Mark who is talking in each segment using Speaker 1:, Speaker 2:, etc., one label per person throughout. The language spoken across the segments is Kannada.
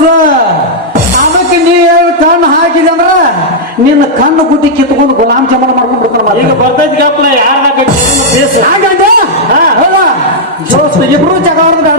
Speaker 1: ಶಬಾಸ್ ಅದಕ್ಕೆ ನೀ ಕಣ್ಣು ಹಾಕಿದೆ ಅಂದ್ರ ನಿನ್ನ ಕಣ್ಣು ಗುಡ್ಡಿ ಕಿತ್ಕೊಂಡು ಗುಲಾಮ್ ಜಾಮೂನ್ ಮಾಡ್ಕೊಂಡು ಬಿಡ್ತಾನ
Speaker 2: ಈಗ ಬರ್ತೈತಿ ಗಪ್ಲ ಯಾರ್ದಾಗ
Speaker 1: ಹಾಗಂದೆ? ಇಬ್ರು ಜಗ ಹೊಡೆದು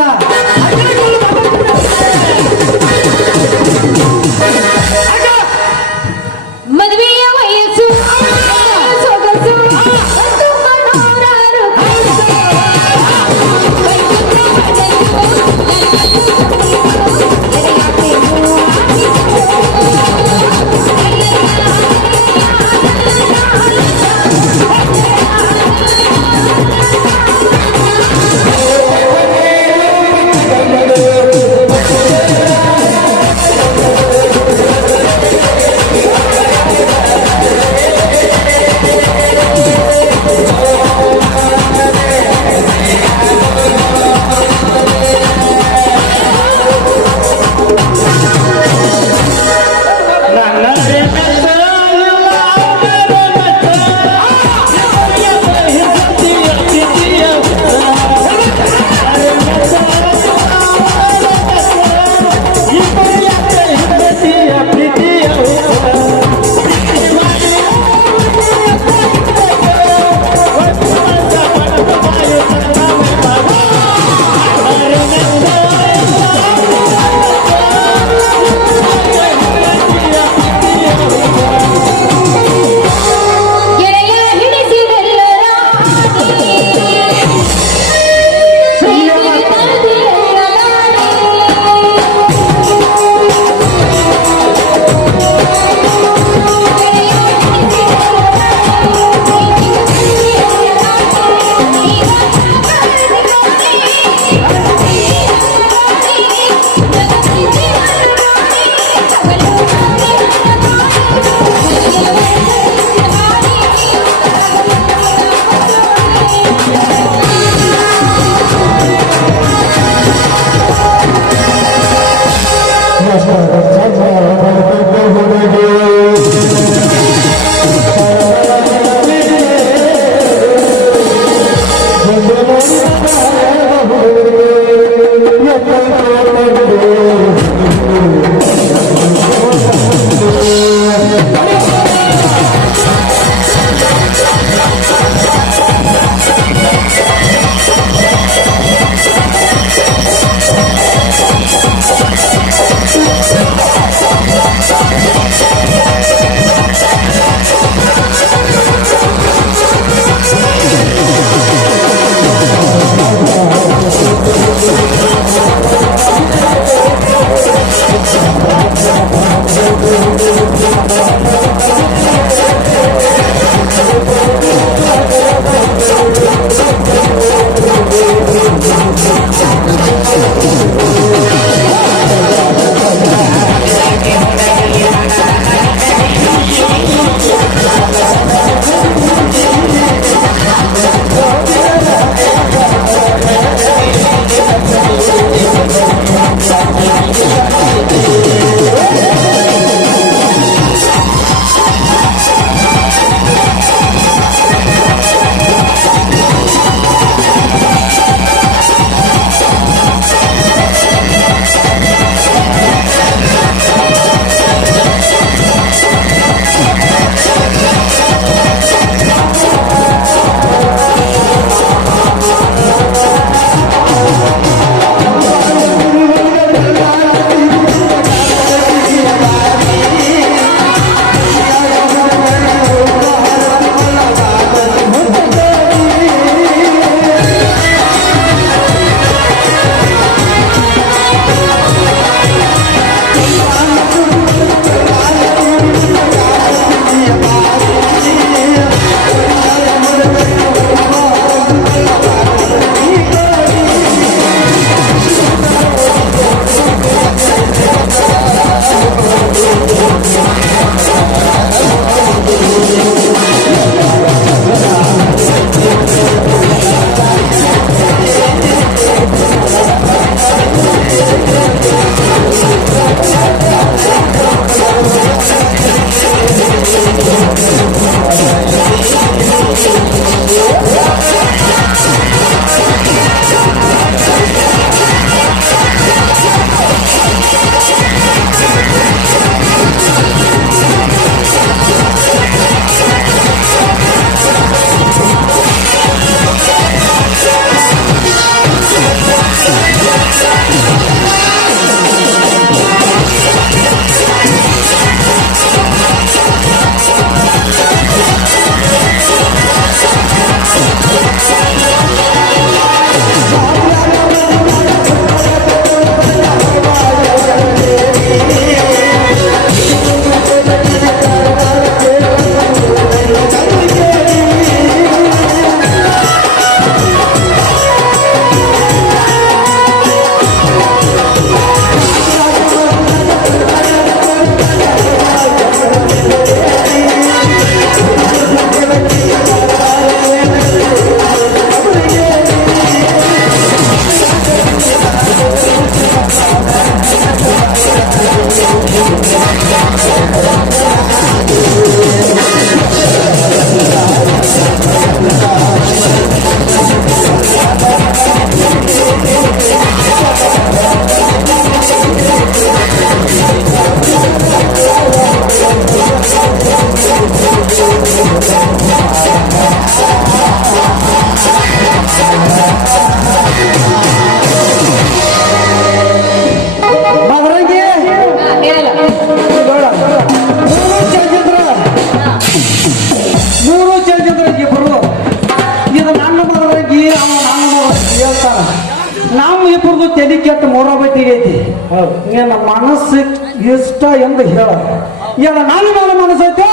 Speaker 3: ಎಲ್ಲ ನಾನು ನನ್ನ ಮನಸ್ಸು ಐತೋ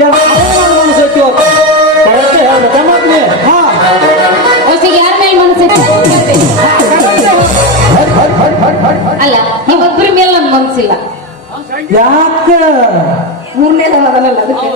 Speaker 3: ಎಲ್ಲ ಅವನ ಮನಸ್ಸು
Speaker 2: ಕರೆಕ್ಟ್ ಹೇಳ್ಬೇಕ
Speaker 3: ಹಾ.
Speaker 1: ಹೊಸಿಗೆ ಯಾರ ಮೇಲೆ ಮನಸ್ಸಿತ್ತು ಅಲ್ಲ ನೀವೊಬ್ಬರ ಮೇಲೆ ನನ್ ಮನಸ್ಸಿಲ್ಲ.
Speaker 3: ಯಾಕ?
Speaker 1: ಮೂರನೇ ಅದಲ್ಲ ಅದಕ್ಕೆ.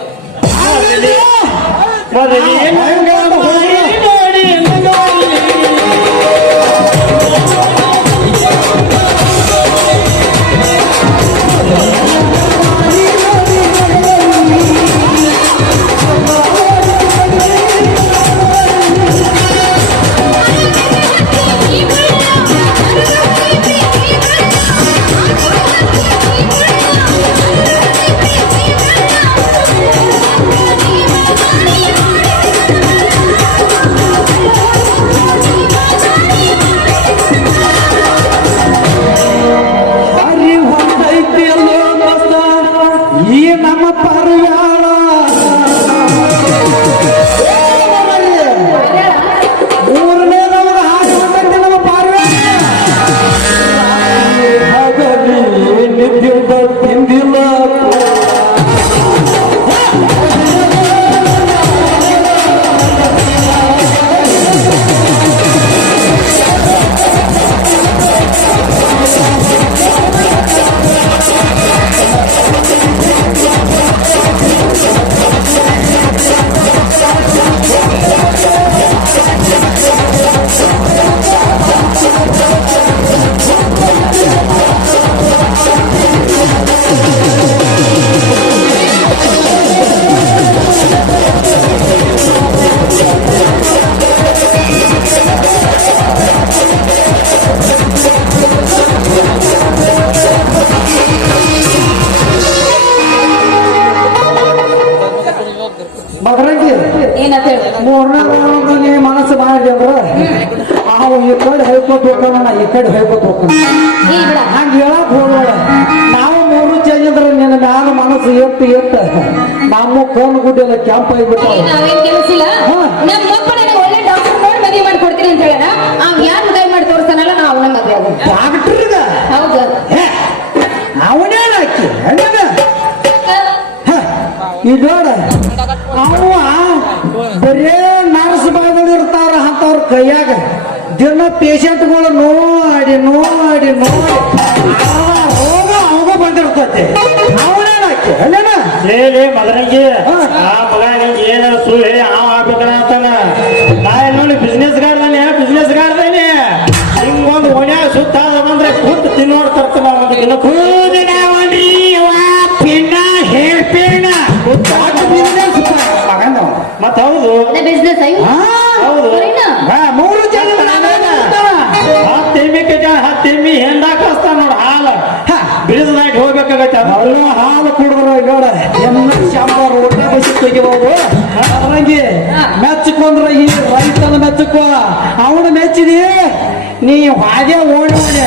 Speaker 3: ಕೈಯಾಗ ದಿನ ಪೇಷಂಟ್ಗಳು ನೋಡಿ ನೋಡಿ ನೋಡಿ. ಆ ರೋಗ ಅವಾಗ ಬಂದಿರ್ತೈತೆ. ಅವನೇನ ಹಾಕಿ ಅಲ್ಲೇನ?
Speaker 2: ಲೇ ಮಗನಿಗೆ. ಆ ಮಗ ನಿಂಗೆ ಏನಾರ ಸುಳ್ಳು ಹೇಳಿ ಅವ ಆಗ್ಬೇಕನ ಅಂತಾನ. ನಾ ನೋಡಿ ಬಿಸ್ನೆಸ್ ಗಾರ್ದಾನೆ ಬಿಸ್ನೆಸ್ ಗಾರ್ದಾನೆ ಹಿಂಗೊಂದು ಓಣ್ಯಾಗ ಸುತ್ತ ಬಂದ್ರೆ ಕೂತು ತಿನ್ನೋಡ್ ತರ್ತಾನ ಒಂದು ದಿನ. ಕೂದಿನವನ್ರಿ ಎಮ್ಮಿ ಹೆಂಡಾಕ ಹಸ್ತಾನ ನೋಡ ಹಾಲು. ಬಿಡಿಸ್ದಾಗ ಹೋಗ್ಬೇಕಾಗತ್ತೆ ಅದು.
Speaker 3: ಅಲ್ಲ ಹಾಲು ಕುಡಿದ್ರು ನೋಡ ಎಲ್ಲ ಶಾಂಬಾರ್ ಹೊಟ್ಟೆ ಬಸಿ ತೆಗಿಬಹುದು ಅದ್ರಂಗಿ ಮೆಚ್ಚಕೊಂಡ್ರ ಈ ರೈತನ ಮೆಚ್ಚಕೋ. ಅವನು ಮೆಚ್ಚಿದಿ? ನೀ ಹಾಗೆ ಓಡಿ ಓಡಿ.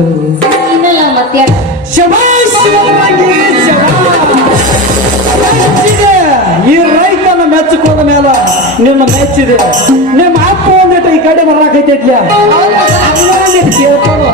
Speaker 3: ನಾನಂಗಾತು
Speaker 1: ಇನ್ನಲ್ಲ ಮತ್ತೆ
Speaker 3: ಶಬಾಷ್. ಮೆಚ್ಚಿದೆ ಈ ರೈತನ ಮೆಚ್ಚಿಕೊಂಡ ಮೇಲೆ ನಿನ್ನ ಮೆಚ್ಚಿದೆ. ನಿಮ್ಮ ಅಪ್ಪ ಒಂದಿಟ್ಟು ಈ ಕಡೆ ಬರಾಕೈತಿದ್ಲ ಕೇಳ್ಕೊಂಡು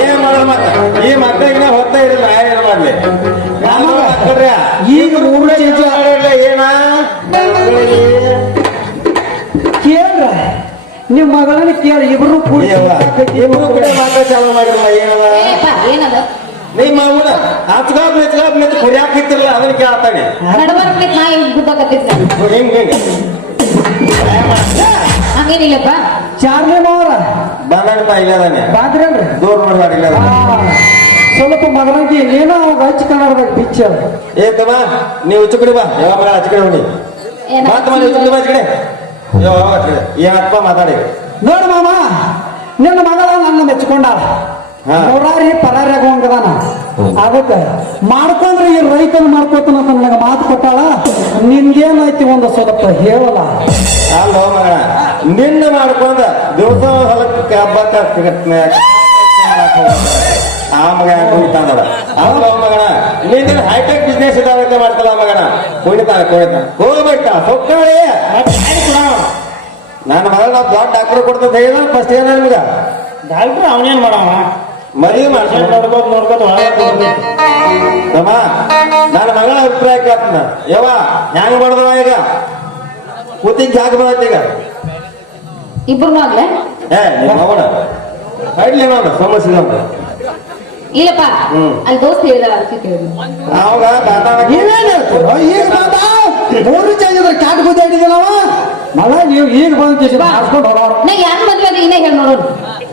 Speaker 4: ಏನ್ ಮಾಡೋದು ಮತ್ತ? ಈ ಮಕ್ಕಳಿಗೆ ಹೊತ್ತ ಇರಲಿಲ್ಲ ಏನ್ ಮಾಡ್ಲಿ?
Speaker 3: ಈಗ ಮೂರು ಚೇಂಜ್
Speaker 4: ಏನ?
Speaker 3: ಕೇಳ್ರ ನಿಮ್ ಮಗಳನ್ನ ಕೇಳಿ ಇಬ್ರು ಕೂಡಿ
Speaker 4: ಇಬ್ರು ಕೂಡ ಮಾತ್ರ ಚಾಲು ಮಾಡಿರಲ್ಲ ಏನದ
Speaker 1: ಏಪ್ಪ ಏನದ?
Speaker 4: ನಿಮ್ಮ ಅವನ ಹಚ್ಗಾಬ್ ನೆಚ್ಗಾಬ್ ನೆಚ್ಚ ಕುರಿಯಾಕ ಇತ್ತಿರಲ್ಲ ಅದನ್ನ ಕೇಳ್ತಾನೆ.
Speaker 1: ನಾ ಹಿಂಗ್
Speaker 4: ಹಿಂಗ?
Speaker 1: ಹಂಗೇನಿಲ್ಲಪ್ಪ.
Speaker 3: ಚಾರ್ಲಿ ಮಾವರ
Speaker 4: ಬಂದನಪ್ಪ ಇಲ್ಲದಾನೆ.
Speaker 3: ಬಾದ್ರಲ್ರಿ
Speaker 4: ದೂರ ನೋಡ್ಬಾರ ಇಲ್ಲ
Speaker 3: ಸ್ವಲ್ಪ ಮಗನಿಗೆ ಏನೋ ಅವಾಗ ಹಚ್ಚಿ ಕನ್ನಡದಾಗ ಪಿಕ್ಚರ್
Speaker 4: ಏ ನೀವು ಕಡೆ ಬಾ. ಯಾವ ಮಗ ಕಡೆ ಹೋಗಿ. ಮಾತು ಮಾಡಿ ಉಚ್ಚ ಕಡೆ ಬಾ ಕಡೆ. ಯಾವ ಕಡೆ ಏನಪ್ಪ ಮಾತಾಡಿ.
Speaker 3: ನೋಡು ಮಾಮ ನಿನ್ನ ಮಗಳ ನನ್ನ ಮೆಚ್ಕೊಂಡಾಳ ನೂರಾರಿ ಪರಾರಿ ಹಂಗದಾನ ಅದಕ್ಕೆ ಮಾಡ್ಕೊಂಡ್ರೆ ಈ ರೈತನ ಮಾಡ್ಕೋತಾನ ಅಂತ ನನಗೆ ಮಾತು ಕೊಟ್ಟಾಳ. ನಿನ್ಗೇನಾಯ್ತಿ ಒಂದು ಸ್ವಲ್ಪ ಹೇಳಲ್ಲ.
Speaker 4: ಅಲ್ಲ ಮಗನ ನಿನ್ನ ಮಾಡ್ಕೊಂಡ ದಿವಸ ಹೊಲಕ್ಕೆ ಹಬ್ಬಕ್ಕ ಆ ಮಗ ಕುಣಿತಾನದ ಅಲ್ಲ ಮಗನ. ನಿನ್ನ ಹೈಟೆಕ್ ಬಿಸ್ನೆಸ್ ಇದಾವೆ ಮಾಡ್ತಲ್ಲ ಮಗಣ ಕುಣಿತಾನ ಕುಣಿತಾನ ಹೋಗ್ಬೇಕ ಸೊಕ್ಕಾಳಿ. ನನ್ನ ಮಗಳ ನಾವು ದೊಡ್ಡ ಡಾಕ್ಟರ್ ಕೊಡ್ತಂತ ಹೇಳಿದ ಫಸ್ಟ್ ಏನ ನಿಮ್ಗ
Speaker 2: ಡಾಕ್ಟರ್ ಅವನೇನ್ ಮಾಡವ?
Speaker 4: ಮರಿ ಮಾಡ್ಕೊಂಡು
Speaker 2: ನೋಡ್ಕೋತ ನೋಡ್ಕೋತ
Speaker 4: ತಮ್ಮ ನನ್ನ ಮಗಳ ಅಭಿಪ್ರಾಯ ಕೇಳ್ತಾನ ಯವ್ವ ಹೆಂಗ್ ಮಾಡ್ದವ ಈಗ? ಕೂತಿಗೆ ಜಾಗ ಬರತ್ತೆ
Speaker 1: ಇಬ್ರು ಆಗ್ಲೆ?
Speaker 4: ಏ ನಿಮ್ಮ ನೋಡ ಸಮಸ್ಯೆ
Speaker 1: ಇಲ್ಲಪ್ಪ
Speaker 4: ಹ್ಮ್.
Speaker 1: ಅಲ್ಲಿ ದೋಸ್ತ ಹೇಳಿದಾರ ಅದಕ್ಕೆ ಕೇಳಿದ್ವಿ.
Speaker 4: ಅವಾಗ ದಾದಾನ
Speaker 3: ನೀವೇನ್ ಈಗ ಮಾಮ ಮೂರು ಚೇಂಜ್ ಇದ್ರೆ ಕಾಟ್ ಗುದ್ದಾಡಿದಿಲ್ಲವ ಮಗ ನೀವು. ಈಗ ಬಂದ್ ಕೇಸಿ ಹಾರ್ಸ್ಕೊಂಡು ಹೊರವ್ರ
Speaker 1: ನಾ ಯಾರು ಮದ್ವೆ ಆಗಿ ಇನ್ನ ಹೇಳಿ ನೋಡೋಣ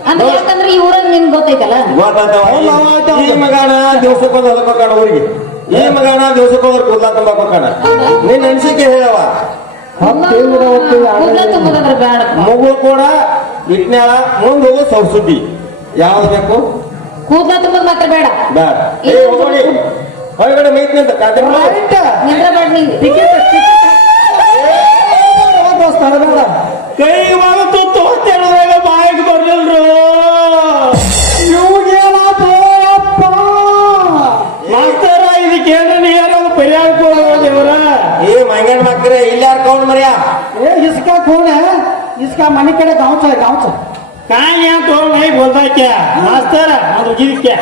Speaker 1: ಅಂದ್ರೆ ಯಾಕಂದ್ರೆ ಈ ಊರಾಗ ನಿನ್ ಗೊತ್ತೈತಲ್ಲ?
Speaker 3: ಹೌದು.
Speaker 4: ಈ ಮಗನ ಹೊಲಕ್ಕೆ ಹೋಗೋಣ ಊರಿಗೆ. ಈ ಮಗನ ದಿವಸಕ್ಕೊಂದು ಕೂದ್ಲ ತುಂಬಾಕ್ ಹೋಗೋಣ ನಿನ್ನ ಅನ್ಸಿಕೆ ಹೇಳವ ಮಗು ಕೂಡ ಇಟ್ನ್ಯಾಳ ಮುಂದೆ ಹೋಗೋ ಸೌರ್ ಸುದ್ದಿ ಯಾವ್ದು ಬೇಕು
Speaker 1: ಕೂದ್ಲ ತುಂಬೋದು ಮಾತ್ರ ಬೇಡ
Speaker 4: ಬೇಡ ಏ ಹೋಗೋಣಿ ಹೊರಗಡೆ ಮೈತ್ ನಿಂತ ಕಾತೆ
Speaker 2: ಕೈ ಮಾಗ ತುತ್ತು ಹೇಳಿದಾಗ ಬಾಯಿಗೆ ಬರ್ಲಿಲ್ರು
Speaker 4: ಏ ಮಂಗನ್ ಮಕ್ಕಳೇ ಇಲ್ಲಾರ ಕೌನ್ ಮರ್ಯಾ
Speaker 3: ए इसका कौन है इसका मनी कड़े गाँव से गाँव से
Speaker 2: काय या तो नाही बोलता क्या मास्तर ಅದು ಗಿರಿಕೆ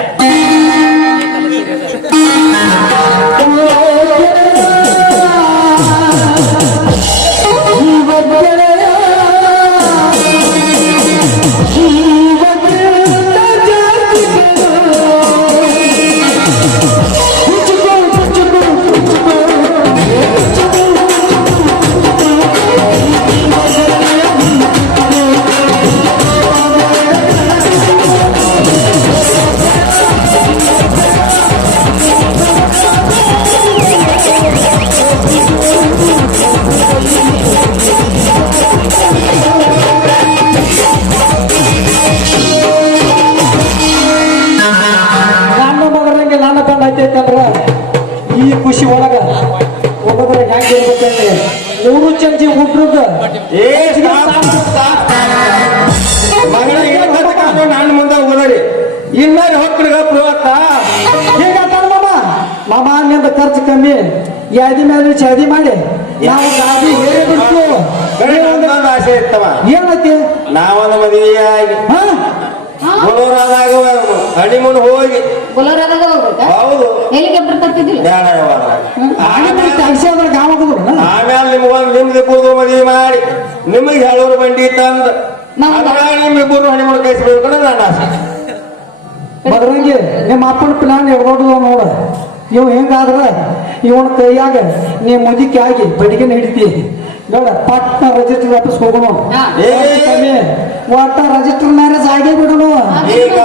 Speaker 3: ಯಾದಿ ಮೇಲೆ ಚಾದಿ ಮಾಡಿ? ನಾವು ಗಾದಿ ಹೇಳಿ ಬಿಡ್ತು
Speaker 4: ನಮ್ದೊಂದು ಆಸೆ ಇತ್ತವ.
Speaker 3: ಏನೈತಿ
Speaker 4: ನಾವೊಂದು ಮದುವೆಯಾಗಿ.
Speaker 3: ಹಾ?
Speaker 4: ಬುಲೋರಾದಾಗ ಹಣಿಮೂನ್ ಹೋಗಿ.
Speaker 1: ಹೋಗ್ಬೇಕಾ
Speaker 4: ಹೌದು. ಬೇಡ ಯವ್ವ. ಆಮೇಲೆ ನಿಮ್ಗೊಂದು ನಿಮ್ದು ಕೂದು ಮದುವೆ ಮಾಡಿ. ನಿಮಗೆ ಹೇಳೋರು ಬಂಡಿ ತಂದು. ನಿಮ್ಮಿಬ್ಬರು ಹಣಿಮೂನ್ ಕೈಸ್ಬೇಕು ನನ್ನ ಆಸೆ.
Speaker 3: ಬದ್ರಂಗಿ ನಿಮ್ಮ ಅಪ್ಪನ ಪ್ಲಾನ್ ಎವ್ದೊಡ್ದು ನೋಡ. ಇವ್ ಹೆಂಗಾದ್ರ? ಇವನ ಕೈಯಾಗ ನೀ ಮುದಿಕೆ ಆಗಿ ಬಡಿಗೆನ ಹಿಡಿತಿ. ನೋಡ ಪಟ್ನ ರಜಿಸ್ಟರ್ ಆಫೀಸ್ ಹೋಗೋಣ ಒಟ್ಟ ರಜಿಸ್ಟರ್ ಮ್ಯಾರೇಜ್ ಆಗೇ ಬಿಡೋಣ.
Speaker 4: ಏನೇ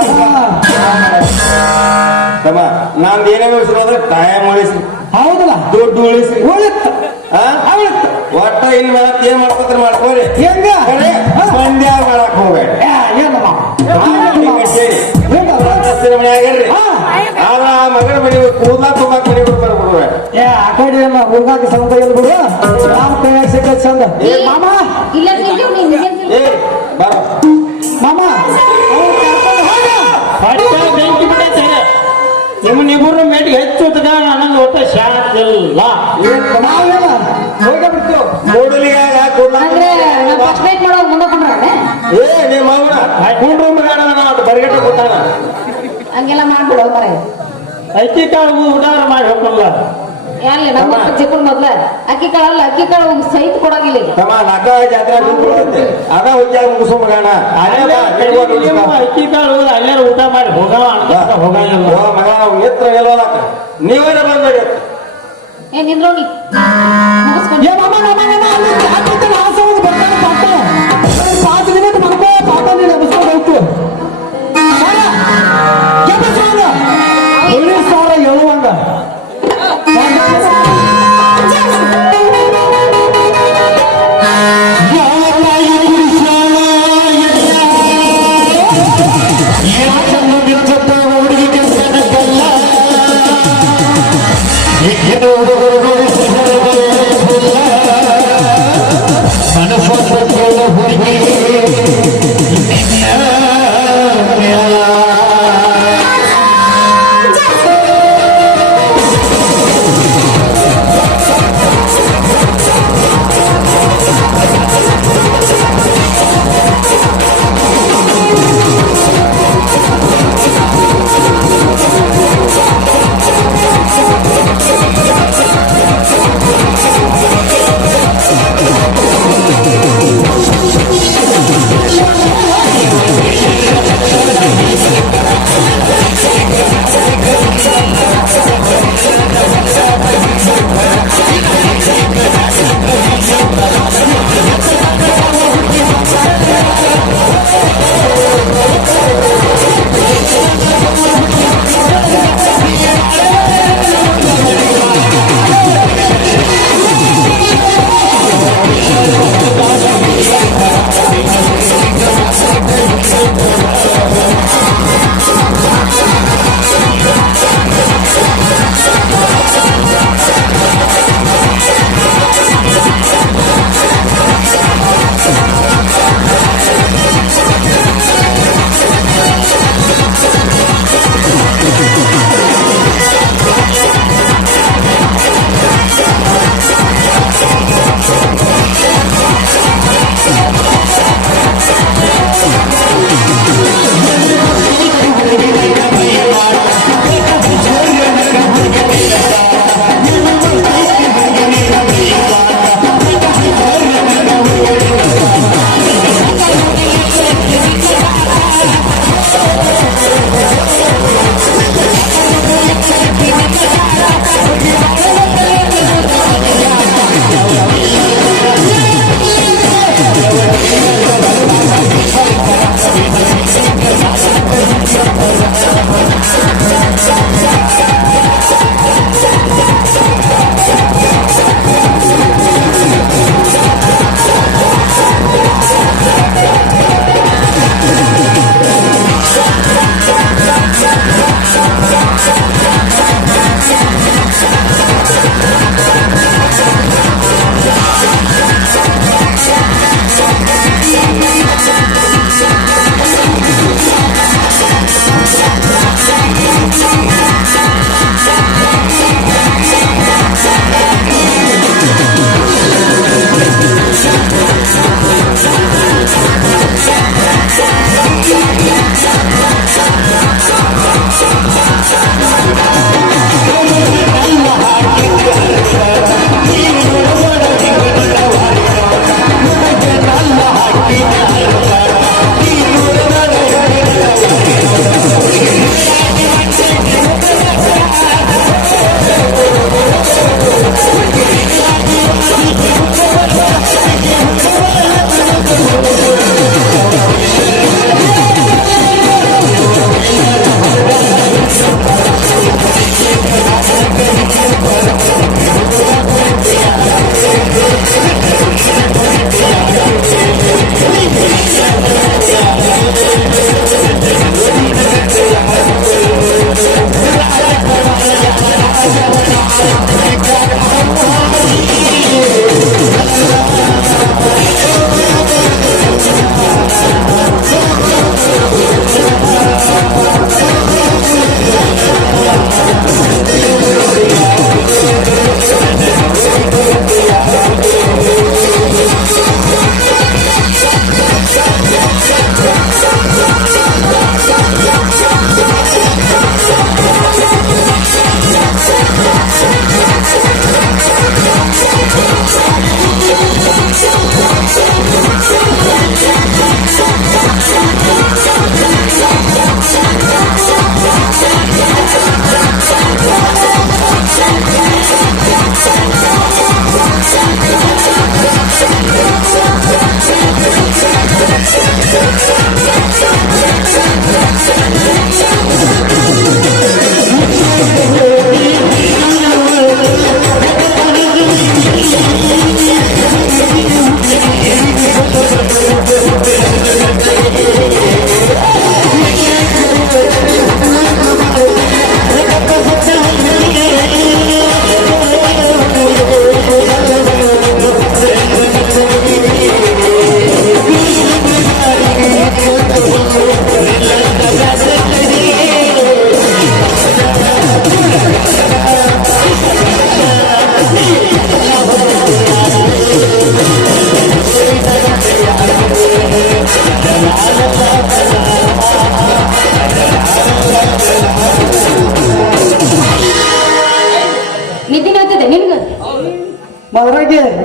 Speaker 4: ನಾನ್ ಏನೇನು ಉಳಿಸ್ರೋದ್ರೆ ಟೈಮ್ ಉಳಿಸಿ.
Speaker 3: ಹೌದಲ್ಲ?
Speaker 4: ದುಡ್ಡು ಉಳಿಸಿ.
Speaker 3: ಉಳಿತ.
Speaker 4: ಆ? ಒಟ್ಟ ಇನ್ ಮಾಡಕ್ ಏನ್ ಮಾಡ್ಕೋತಾರೆ ಮಾಡ್ಕೋರಿ.
Speaker 3: ಹೆಂಗ?
Speaker 4: ಮಂಡ್ಯ ಮಾಡಕ್ ಹೋಗ್ಬೇಡ.
Speaker 3: ಏ, ಏನಮ್ಮ
Speaker 4: ಮನ್ಯಾಗಿರ್ರಿ
Speaker 3: ಹಾ.
Speaker 4: ಆದ್ರ ಆ ಮಗನ ಮನೆ ಕೂದ್ಲ ತುಂಬಾಕ್ ಮನೆ ಬಿಡ್ತಾರೆ ಬಿಡುವೆ
Speaker 3: ಏ ಆ ಕಡೆ ಎಲ್ಲ ಹುಡುಗಾಕ ಸಂತ ಎಲ್ಲಿ ಬಿಡು. ನಮ್ಮ ಕೈಯಾಗ ಸಿಕ್ಕ ಚಂದ. ಏ. ಮಾಮ.
Speaker 1: ಇಲ್ಲ ನೀನ್
Speaker 4: ಏ ಬರ
Speaker 3: ಮಾಮ.
Speaker 2: ಬೆಂಕಿ ಬಿಟ್ಟೈತೆ ನಿಮ್ಮನ್ನಿಬ್ಬರು ಮೇಟಿಗೆ ಹೆಚ್ಚು ನನಗೆ ಒಟ್ಟ ಶಾಂತಿ ಇಲ್ಲ.
Speaker 3: ನಾವೇನ ಹೋಗೇ ಬಿಡ್ತೀವಿ
Speaker 4: ಮೂಡಲಿಯಾಗ ಕೂದ್ಲ
Speaker 1: ಅಂದ್ರೆ ನಾವು ಫಸ್ಟ್ ನೈಟ್ ಮಾಡೋ ಮುಂದೆ ಕೊಂಡ್ರೆ
Speaker 4: ಏ ನಿಮ್ಮ ಅವನ ಕುಂಡ್ರು ಮಗಾಡ ಅದು ಬರಿಗಟ್ಟ ಕೊಟ್ಟಾನ
Speaker 5: ಹಂಗೆಲ್ಲ ಮಾಡ್ಬಿಡು ಮರ
Speaker 2: ಅಕ್ಕಿ ಕಾಳು ಊಟ ಮಾಡಿ ಹೋಗಲ್ಲ
Speaker 5: ಯಾರಲ್ಲ ನಮ್ಮ ಚಿಕ್ಕನ್ ಮೊದ್ಲ ಅಕ್ಕಿ ಕಾಳಲ್ಲ ಅಕ್ಕಿ ಕಾಳು ಸಹಿತ ಕೊಡಂಗಿಲ್ಲ
Speaker 4: ತಮ್ಮ ನಕ ಜಾತ್ರೆ ಬಿಟ್ಬಿಡುತ್ತೆ ಅದ ಹೋಗ್ಯಾಗ ಮುಗಿಸೋ ಮಗಾಣ.
Speaker 2: ಅಕ್ಕಿ ಕಾಳು ಅಲ್ಲೇ ಊಟ ಮಾಡಿ ಹೋಗವ ಅಂತ ಹೋಗಂಗಿಲ್ಲ
Speaker 4: ಓ ಮಗ ನೀವೇನ ಬಂದಾಗ
Speaker 5: ಏ ನಿಂದ್ರೋಗಿ ಮುಗಿಸ್ಕೊಂಡು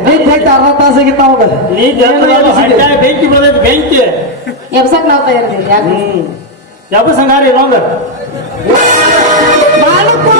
Speaker 6: ನಿಂತ ಹೆಟ್ಟ ಅರ್ಧ
Speaker 7: ತಾಸು
Speaker 2: ಆಗಿತ್ತ ಅವಾಗ ಬೆಂಕಿ ಬಂದೈತಿ ಬೆಂಕಿ.
Speaker 1: ಎಬ್ಸಕ್ ನಾವ್ ತಯಾರಿದ್ದೀವಿ
Speaker 2: ಎಬ್ಬಸಂಗಾರಿ ಇನ್ನೊಂದು
Speaker 5: ನಾಲ್ಕು